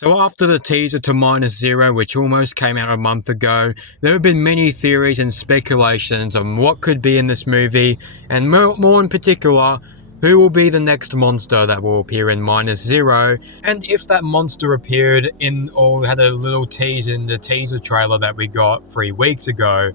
So after the teaser to Minus Zero, which almost came out a month ago, there have been many theories and speculations on what could be in this movie, and more in particular, who will be the next monster that will appear in Minus Zero, and if that monster appeared in or had a little tease in the teaser trailer that we got 3 weeks ago.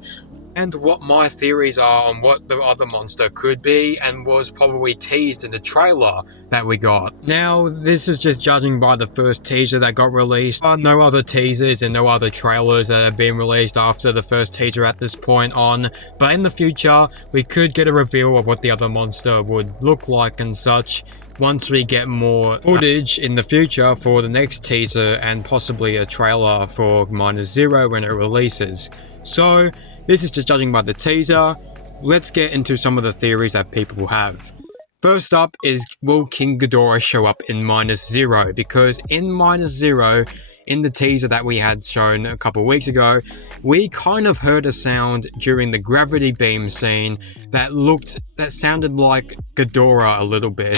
And what my theories are on what the other monster could be and was probably teased in the trailer that we got. Now, this is just judging by the first teaser that got released. No other teasers and no other trailers that have been released after the first teaser at this point on. But in the future, we could get a reveal of what the other monster would look like and such once we get more footage in the future for the next teaser and possibly a trailer for Minus Zero when it releases. So, this is just judging by the teaser. Let's get into some of the theories that people have. First up is, will King Ghidorah show up in Minus Zero? Because in Minus Zero, in the teaser that we had shown a couple of weeks ago, we kind of heard a sound during the gravity beam scene that sounded like Ghidorah a little bit.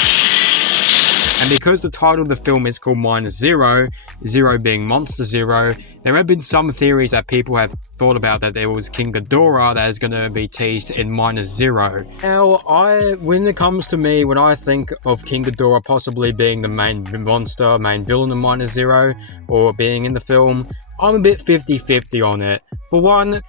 And because the title of the film is called Minus Zero, Zero being Monster Zero, there have been some theories that people have thought about that there was King Ghidorah that is going to be teased in Minus Zero. Now, when it comes to me, when I think of King Ghidorah possibly being the main monster, main villain in Minus Zero, or being in the film, I'm a bit 50-50 on it. For one,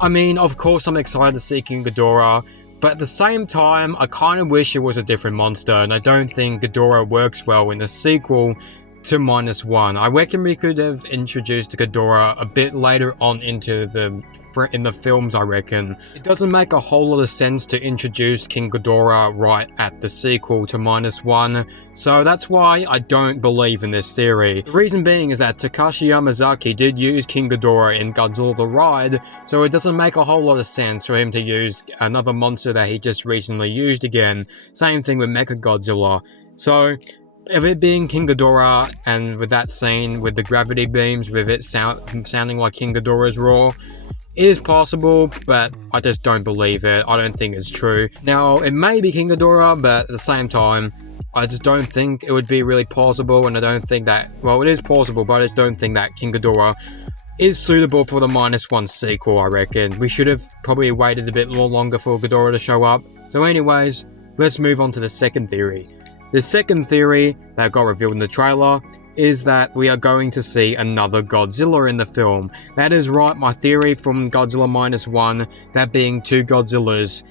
I mean, of course I'm excited to see King Ghidorah, but at the same time, I kind of wish it was a different monster, and I don't think Ghidorah works well in the sequel to Minus One. I reckon we could have introduced Ghidorah a bit later on in the films, I reckon. It doesn't make a whole lot of sense to introduce King Ghidorah right at the sequel to Minus One, so that's why I don't believe in this theory. The reason being is that Takashi Yamazaki did use King Ghidorah in Godzilla the Ride, so it doesn't make a whole lot of sense for him to use another monster that he just recently used again. Same thing with Mechagodzilla. So, of it being King Ghidorah, and with that scene with the gravity beams, with it sounding like King Ghidorah's roar, it is possible, but I just don't believe it. I don't think it's true. Now, it may be King Ghidorah, but at the same time, I just don't think it would be really plausible, and I don't think that, well, it is plausible, but I just don't think that King Ghidorah is suitable for the Minus One sequel, I reckon. We should have probably waited a bit longer for Ghidorah to show up. So anyways, let's move on to the second theory. The second theory that got revealed in the trailer is that we are going to see another Godzilla in the film. That is right, my theory from Godzilla Minus One, that being 2 Godzillas,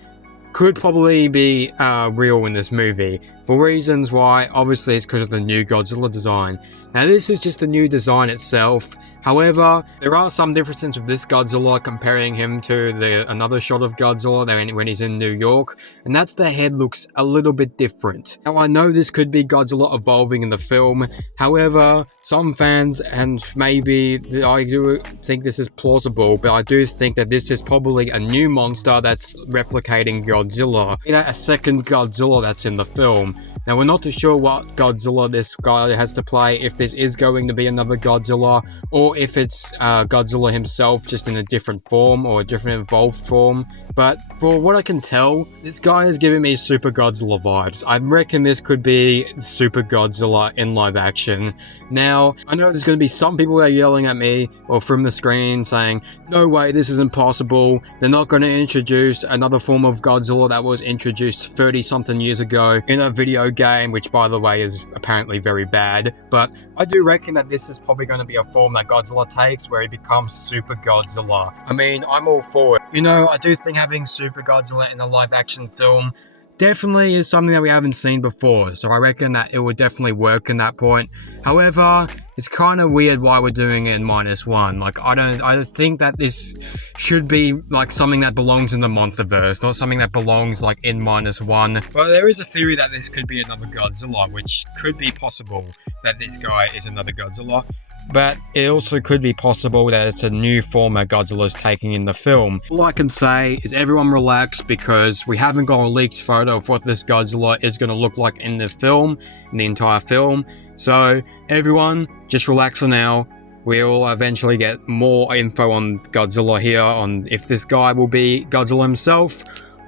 could probably be real in this movie. For reasons why, obviously it's because of the new Godzilla design. Now this is just the new design itself. However, there are some differences with this Godzilla comparing him to another shot of Godzilla when he's in New York, and that's the head looks a little bit different. Now I know this could be Godzilla evolving in the film, however, some fans, and maybe I do think this is plausible, but I do think that this is probably a new monster that's replicating Godzilla. A second Godzilla that's in the film. Now we're not too sure what Godzilla this guy has to play, if this is going to be another Godzilla, or if it's Godzilla himself just in a different form, or a different evolved form. But for what I can tell, this guy is giving me Super Godzilla vibes. I reckon this could be Super Godzilla in live action. Now, I know there's going to be some people that are yelling at me, or from the screen saying, no way, this is impossible. They're not going to introduce another form of Godzilla that was introduced 30-something years ago in a video game, which by the way is apparently very bad. But I do reckon that this is probably going to be a form that Godzilla takes, where he becomes Super Godzilla. I mean, I'm all for it. You know, I do think having Super Godzilla in a live-action film definitely is something that we haven't seen before, so I reckon that it would definitely work in that point. However, it's kind of weird why we're doing it in Minus One. Like, I think that this should be like something that belongs in the Monsterverse, not something that belongs like in Minus One. But there is a theory that this could be another Godzilla, which could be possible that this guy is another Godzilla. But it also could be possible that it's a new form that Godzilla's taking in the film. All I can say is everyone relax, because we haven't got a leaked photo of what this Godzilla is going to look like in the film, in the entire film. So everyone, just relax for now. We'll eventually get more info on Godzilla here, on if this guy will be Godzilla himself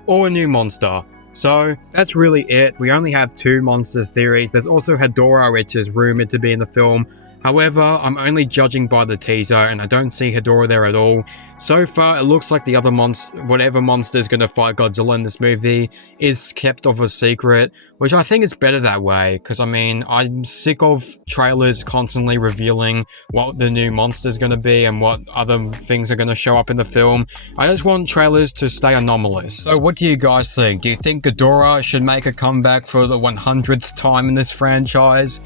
or a new monster. So that's really it. We only have 2 monster theories. There's also Hedorah, which is rumored to be in the film. However, I'm only judging by the teaser and I don't see Hedorah there at all. So far, it looks like the other whatever monster is going to fight Godzilla in this movie is kept of a secret, which I think is better that way, because I mean, I'm sick of trailers constantly revealing what the new monster is going to be and what other things are going to show up in the film. I just want trailers to stay anomalous. So what do you guys think? Do you think Ghidorah should make a comeback for the 100th time in this franchise?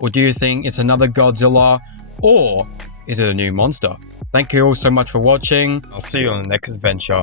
Or do you think it's another Godzilla? Or is it a new monster? Thank you all so much for watching. I'll see you on the next adventure.